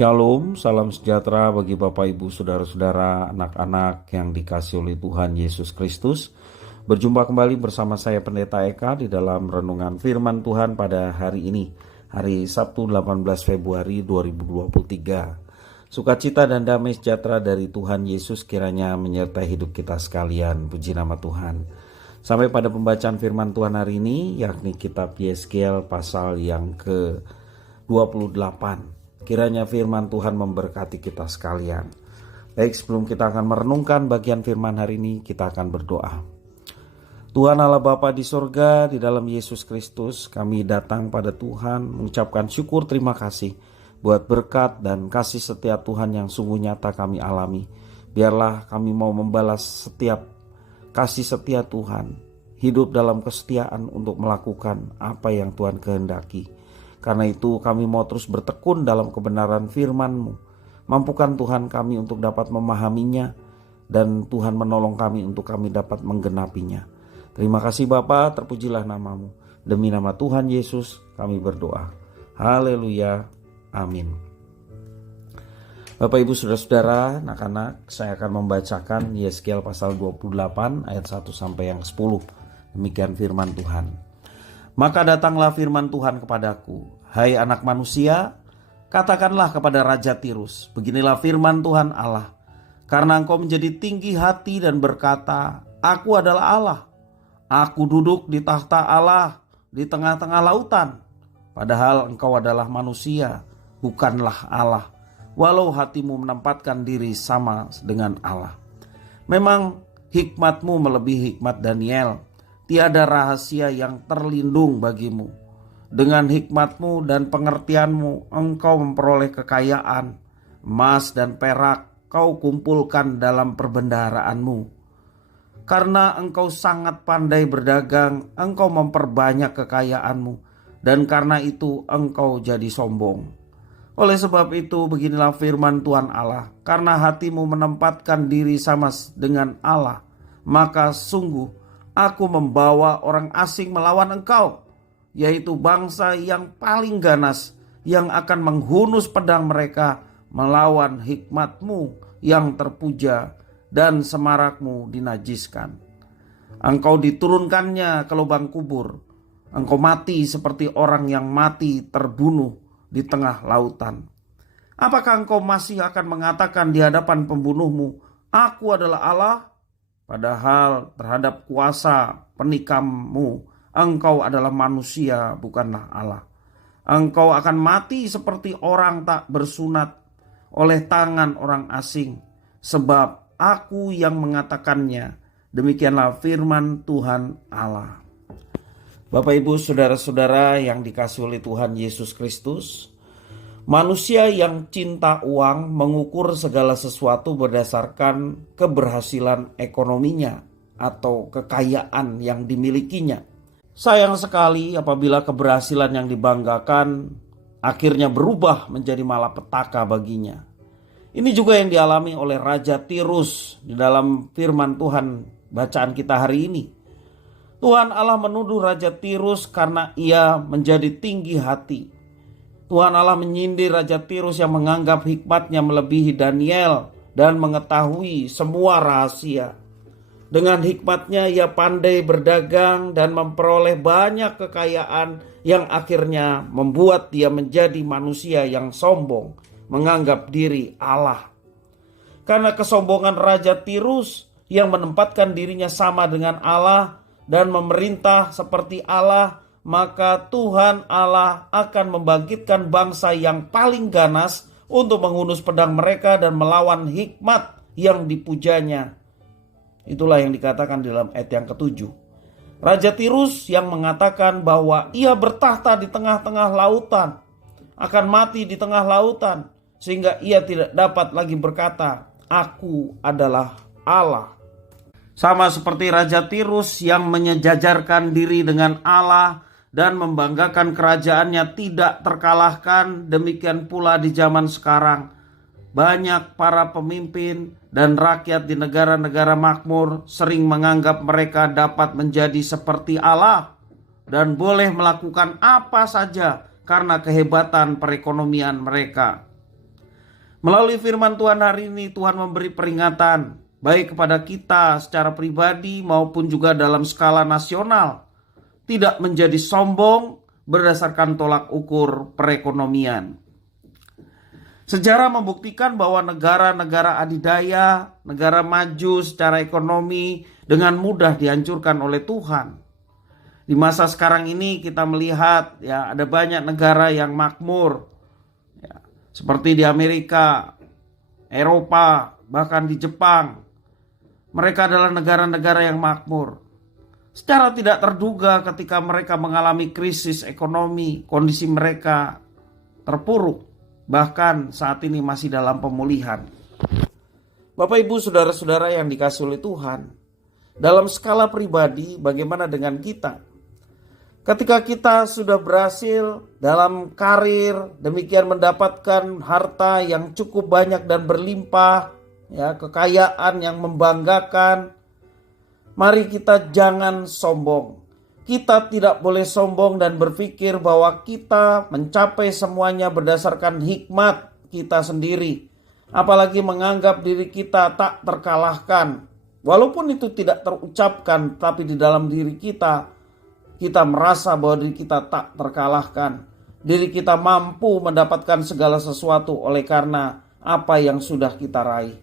Shalom, salam sejahtera bagi Bapak Ibu Saudara-saudara, anak-anak yang dikasihi oleh Tuhan Yesus Kristus. Berjumpa kembali bersama saya Pendeta Eka di dalam renungan firman Tuhan pada hari ini, hari Sabtu 18 Februari 2023. Sukacita dan damai sejahtera dari Tuhan Yesus kiranya menyertai hidup kita sekalian. Puji nama Tuhan. Sampai pada pembacaan firman Tuhan hari ini, yakni kitab Yeskel pasal yang ke-28. Kiranya firman Tuhan memberkati kita sekalian. Baik, sebelum kita akan merenungkan bagian firman hari ini, kita akan berdoa. Tuhan Allah Bapa di surga, di dalam Yesus Kristus, kami datang pada Tuhan mengucapkan syukur terima kasih buat berkat dan kasih setia Tuhan yang sungguh nyata kami alami. Biarlah kami mau membalas setiap kasih setia Tuhan, hidup dalam kesetiaan untuk melakukan apa yang Tuhan kehendaki. Karena itu kami mau terus bertekun dalam kebenaran firman-Mu. Mampukan Tuhan kami untuk dapat memahaminya, dan Tuhan menolong kami untuk kami dapat menggenapinya. Terima kasih Bapa, terpujilah nama-Mu. Demi nama Tuhan Yesus kami berdoa. Haleluya, amin. Bapak Ibu Saudara-saudara, anak-anak, saya akan membacakan Yeskel pasal 28 ayat 1 sampai yang 10. Demikian firman Tuhan. Maka datanglah firman Tuhan kepadaku, hai anak manusia, katakanlah kepada Raja Tirus, beginilah firman Tuhan Allah, karena engkau menjadi tinggi hati dan berkata, aku adalah Allah, aku duduk di tahta Allah di tengah-tengah lautan, padahal engkau adalah manusia, bukanlah Allah, walau hatimu menempatkan diri sama dengan Allah. Memang hikmatmu melebihi hikmat Daniel. Tiada rahasia yang terlindung bagimu. Dengan hikmatmu dan pengertianmu engkau memperoleh kekayaan. Emas dan perak kau kumpulkan dalam perbendaharaanmu. Karena engkau sangat pandai berdagang, engkau memperbanyak kekayaanmu. Dan karena itu engkau jadi sombong. Oleh sebab itu beginilah firman Tuhan Allah. Karena hatimu menempatkan diri sama dengan Allah, maka sungguh aku membawa orang asing melawan engkau, yaitu bangsa yang paling ganas, yang akan menghunus pedang mereka melawan hikmatmu yang terpuja dan semarakmu dinajiskan. Engkau diturunkannya ke lubang kubur, engkau mati seperti orang yang mati terbunuh di tengah lautan. Apakah engkau masih akan mengatakan di hadapan pembunuhmu, aku adalah Allah? Padahal terhadap kuasa penikammu, engkau adalah manusia, bukanlah Allah. Engkau akan mati seperti orang tak bersunat oleh tangan orang asing, sebab aku yang mengatakannya. Demikianlah firman Tuhan Allah. Bapak Ibu Saudara-saudara yang dikasihi oleh Tuhan Yesus Kristus, manusia yang cinta uang mengukur segala sesuatu berdasarkan keberhasilan ekonominya atau kekayaan yang dimilikinya. Sayang sekali apabila keberhasilan yang dibanggakan akhirnya berubah menjadi malapetaka baginya. Ini juga yang dialami oleh Raja Tirus di dalam firman Tuhan bacaan kita hari ini. Tuhan Allah menuduh Raja Tirus karena ia menjadi tinggi hati. Tuhan Allah menyindir Raja Tirus yang menganggap hikmatnya melebihi Daniel dan mengetahui semua rahasia. Dengan hikmatnya ia pandai berdagang dan memperoleh banyak kekayaan yang akhirnya membuat dia menjadi manusia yang sombong, menganggap diri Allah. Karena kesombongan Raja Tirus yang menempatkan dirinya sama dengan Allah dan memerintah seperti Allah, maka Tuhan Allah akan membangkitkan bangsa yang paling ganas untuk menghunus pedang mereka dan melawan hikmat yang dipujanya. Itulah yang dikatakan dalam ayat yang ke-7. Raja Tirus yang mengatakan bahwa ia bertahta di tengah-tengah lautan, akan mati di tengah lautan, sehingga ia tidak dapat lagi berkata, aku adalah Allah. Sama seperti Raja Tirus yang menyejajarkan diri dengan Allah dan membanggakan kerajaannya tidak terkalahkan, demikian pula di zaman sekarang. Banyak para pemimpin dan rakyat di negara-negara makmur sering menganggap mereka dapat menjadi seperti Allah dan boleh melakukan apa saja karena kehebatan perekonomian mereka. Melalui firman Tuhan hari ini, Tuhan memberi peringatan baik kepada kita secara pribadi maupun juga dalam skala nasional. Tidak menjadi sombong berdasarkan tolak ukur perekonomian. Sejarah membuktikan bahwa negara-negara adidaya, negara maju secara ekonomi dengan mudah dihancurkan oleh Tuhan. Di masa sekarang ini kita melihat ya ada banyak negara yang makmur. Seperti di Amerika, Eropa, bahkan di Jepang. Mereka adalah negara-negara yang makmur. Secara tidak terduga ketika mereka mengalami krisis ekonomi, kondisi mereka terpuruk. Bahkan saat ini masih dalam pemulihan. Bapak ibu saudara-saudara yang dikasihi oleh Tuhan, dalam skala pribadi bagaimana dengan kita? Ketika kita sudah berhasil dalam karir, demikian mendapatkan harta yang cukup banyak dan berlimpah, ya, kekayaan yang membanggakan, mari kita jangan sombong. Kita tidak boleh sombong dan berpikir bahwa kita mencapai semuanya berdasarkan hikmat kita sendiri. Apalagi menganggap diri kita tak terkalahkan. Walaupun itu tidak terucapkan, tapi di dalam diri kita merasa bahwa diri kita tak terkalahkan. Diri kita mampu mendapatkan segala sesuatu oleh karena apa yang sudah kita raih.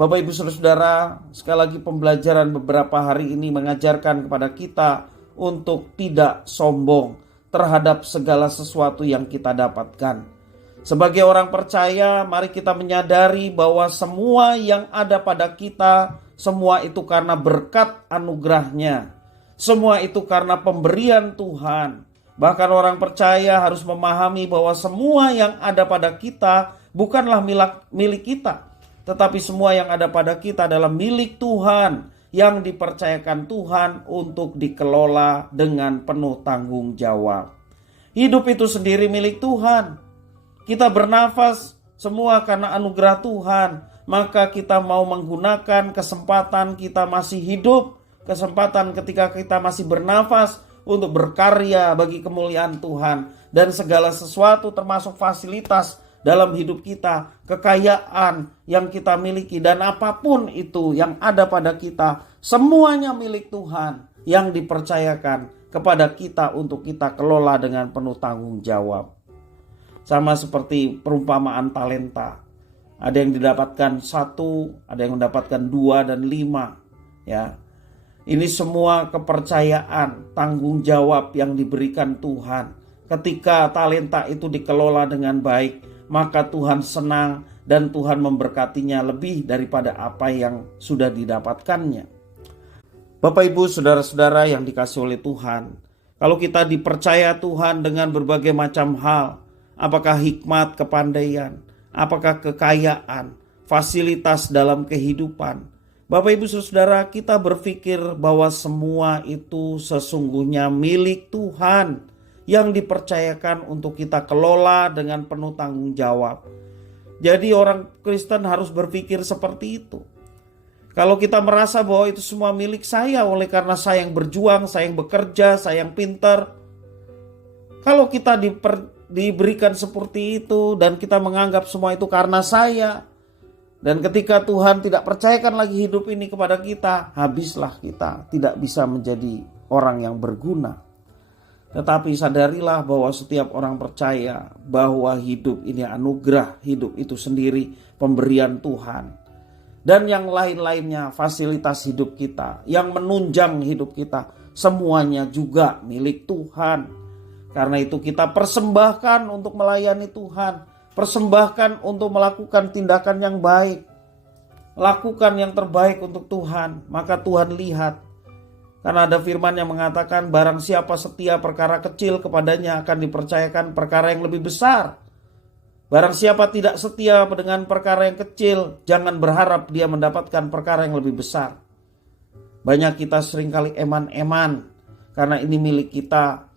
Bapak ibu saudara, sekali lagi pembelajaran beberapa hari ini mengajarkan kepada kita untuk tidak sombong terhadap segala sesuatu yang kita dapatkan. Sebagai orang percaya, mari kita menyadari bahwa semua yang ada pada kita, semua itu karena berkat anugerahnya. Semua itu karena pemberian Tuhan. Bahkan orang percaya harus memahami bahwa semua yang ada pada kita bukanlah milik kita. Tetapi semua yang ada pada kita adalah milik Tuhan, yang dipercayakan Tuhan untuk dikelola dengan penuh tanggung jawab. Hidup itu sendiri milik Tuhan. Kita bernafas semua karena anugerah Tuhan. Maka kita mau menggunakan kesempatan kita masih hidup, kesempatan ketika kita masih bernafas untuk berkarya bagi kemuliaan Tuhan. Dan segala sesuatu termasuk fasilitas dalam hidup kita, kekayaan yang kita miliki, dan apapun itu yang ada pada kita, semuanya milik Tuhan yang dipercayakan kepada kita untuk kita kelola dengan penuh tanggung jawab. Sama seperti perumpamaan talenta. Ada yang didapatkan 1, ada yang mendapatkan 2 dan 5, ya. Ini semua kepercayaan, tanggung jawab yang diberikan Tuhan. Ketika talenta itu dikelola dengan baik, maka Tuhan senang dan Tuhan memberkatinya lebih daripada apa yang sudah didapatkannya. Bapak ibu saudara-saudara yang dikasihi oleh Tuhan, kalau kita dipercaya Tuhan dengan berbagai macam hal, apakah hikmat, kepandaian, apakah kekayaan, fasilitas dalam kehidupan, Bapak ibu saudara, kita berpikir bahwa semua itu sesungguhnya milik Tuhan yang dipercayakan untuk kita kelola dengan penuh tanggung jawab. Jadi orang Kristen harus berpikir seperti itu. Kalau kita merasa bahwa itu semua milik saya oleh karena saya yang berjuang, saya yang bekerja, saya yang pintar. Kalau kita diberikan seperti itu dan kita menganggap semua itu karena saya, dan ketika Tuhan tidak percayakan lagi hidup ini kepada kita, habislah kita, tidak bisa menjadi orang yang berguna. Tetapi sadarilah bahwa setiap orang percaya bahwa hidup ini anugerah, hidup itu sendiri pemberian Tuhan. Dan yang lain-lainnya, fasilitas hidup kita, yang menunjang hidup kita, semuanya juga milik Tuhan. Karena itu kita persembahkan untuk melayani Tuhan. Persembahkan untuk melakukan tindakan yang baik. Lakukan yang terbaik untuk Tuhan. Maka Tuhan lihat. Karena ada firman yang mengatakan barang siapa setia perkara kecil, kepadanya akan dipercayakan perkara yang lebih besar. Barang siapa tidak setia dengan perkara yang kecil, jangan berharap dia mendapatkan perkara yang lebih besar. Banyak kita seringkali eman-eman karena ini milik kita.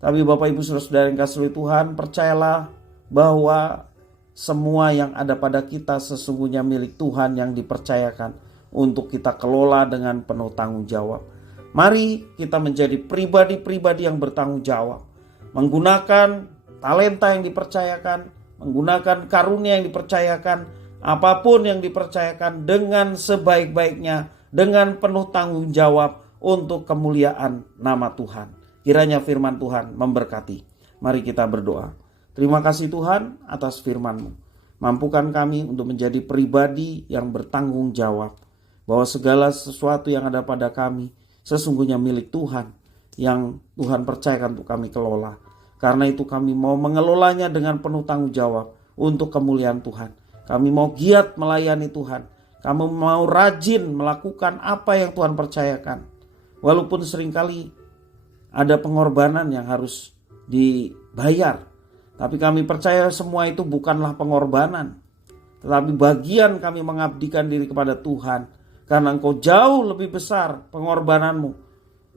Tapi Bapak Ibu Saudara-saudara yang kasih Tuhan, percayalah bahwa semua yang ada pada kita sesungguhnya milik Tuhan yang dipercayakan untuk kita kelola dengan penuh tanggung jawab. Mari kita menjadi pribadi-pribadi yang bertanggung jawab, menggunakan talenta yang dipercayakan, menggunakan karunia yang dipercayakan, apapun yang dipercayakan dengan sebaik-baiknya, dengan penuh tanggung jawab untuk kemuliaan nama Tuhan. Kiranya firman Tuhan memberkati. Mari kita berdoa. Terima kasih Tuhan atas firman-Mu. Mampukan kami untuk menjadi pribadi yang bertanggung jawab, bahwa segala sesuatu yang ada pada kami sesungguhnya milik Tuhan, yang Tuhan percayakan untuk kami kelola. Karena itu kami mau mengelolanya dengan penuh tanggung jawab untuk kemuliaan Tuhan. Kami mau giat melayani Tuhan. Kami mau rajin melakukan apa yang Tuhan percayakan. Walaupun seringkali ada pengorbanan yang harus dibayar. Tapi kami percaya semua itu bukanlah pengorbanan, tetapi bagian kami mengabdikan diri kepada Tuhan. Karena Engkau jauh lebih besar pengorbananmu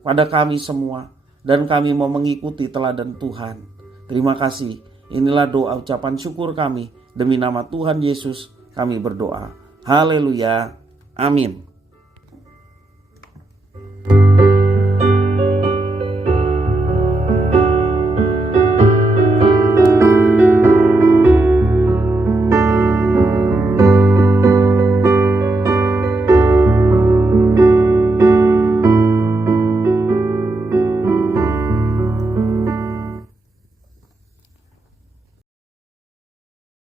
pada kami semua. Dan kami mau mengikuti teladan Tuhan. Terima kasih. Inilah doa ucapan syukur kami. Demi nama Tuhan Yesus kami berdoa. Haleluya. Amin.